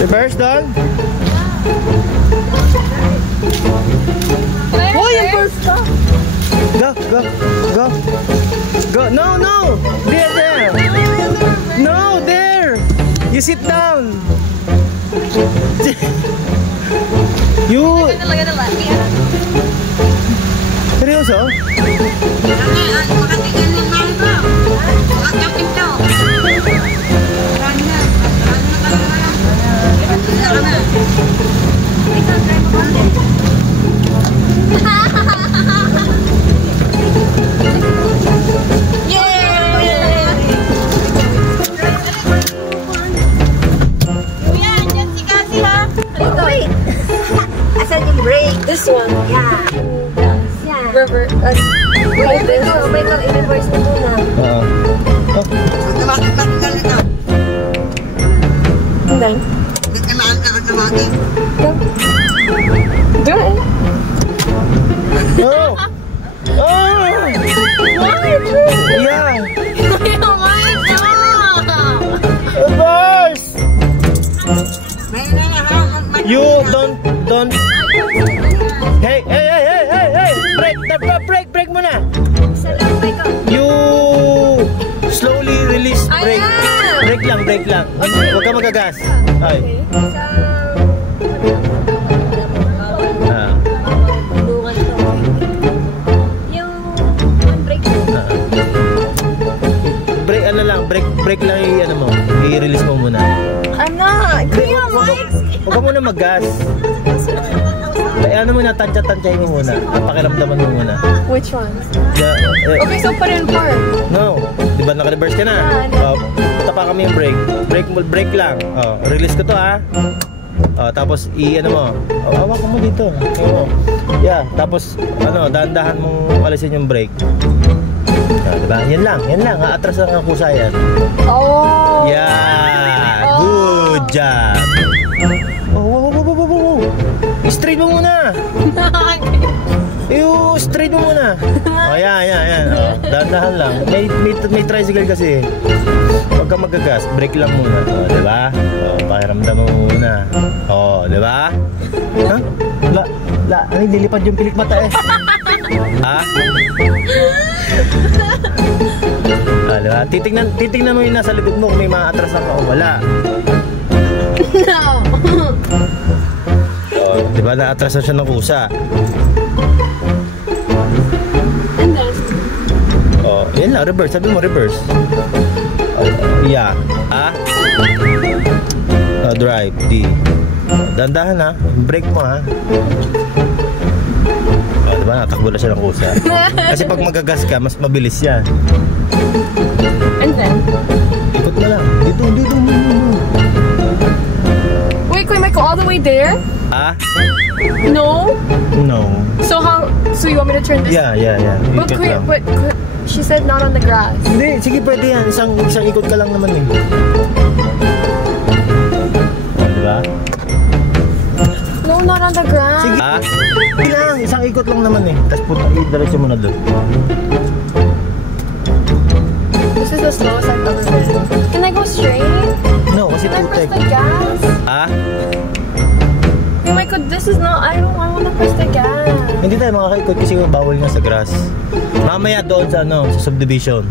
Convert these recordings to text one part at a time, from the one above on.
Reverse doon? Oh, yung first ka! Go, go, go! Go! No, no! There! No, there! You sit down! You... Seryoso? This one? Yeah. River. Wait, this. Wait lang, i-reverse mo muna. And then? Do it. Oh! Oh! What? Yeah! Oh my God! Reverse! You don't... Hey, hey, hey, hey, hey, hey! Break muna! You slowly release brake. Break lang. Huwag ka magagas. Ay. Break ano lang, break lang i-ano mo. I-release mo muna. I'm not. Huwag ka muna mag-gas. Ano muna, tansya-tansyahin mo muna. Pakiramdaman mo muna. Which one? Okay, so put in park. No. Di ba naka-reverse ka na? Tapa kami yung break lang. Release ko to ha. Tapos i-ano mo. Hawak mo dito. Yeah, tapos dahan-dahan mong alisin yung brake. Diba? Yan lang. Atras lang ang kusa yan. Oh. Yeah. Good job. Straight mo muna. Straight mo muna. Yan. Dahan-dahan lang. May tricycle kasi. Huwag ka magagas. Brake lang muna. Diba? Pakiramdam mo muna. Diba? Ha? Ano lilipad yung pilik mata eh. Ha? Diba? Titignan mo yung nasa likod mo kung may maatras na ka o wala. No. Diba na-atras na siya ng kusa. And then? Yan lang, reverse. Sabi mo reverse. Yeah. Drive. D. Dandahan ha. Brake mo ha. Diba natakbo na siya ng kusa. Kasi pag magagas ka, mas mabilis yan. And then? Ikot na lang. Dito. Wait, can I go all the way there? No. So you want me to turn this? Yeah. But she said not on the grass. Hindi, sige pwede yan. Isang ikot ka lang naman eh. Diba? No, not on the grass. Sige. Sige lang, isang ikot lang naman eh. Tapos i-diretso mo na doon. This is the slowest I've ever been. Can I go straight? No, kasi can I press the gas? Oh my God, this is not, I want to press the gas. Hindi tayo makakaikot kasi bawal nga sa grass. Mamaya doon sa sa subdivision.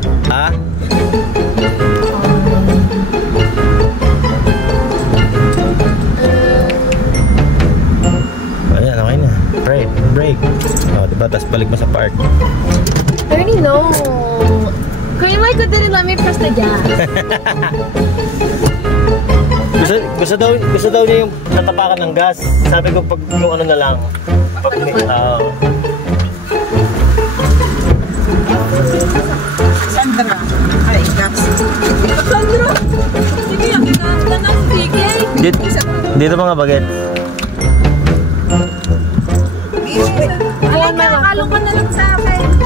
Ayan, okay na. Break. Diba? Tapos balik mo sa park. I already know. Kuya Michael didn't let me press the gas. Gusto daw niya yung tatapakan ng gas. Sabi ko pag yung na lang. Sandra. Ay, gas. Sandra. Sige, kita na sige. Dito mga baget. Ay, nakakalo ka na lang sa akin.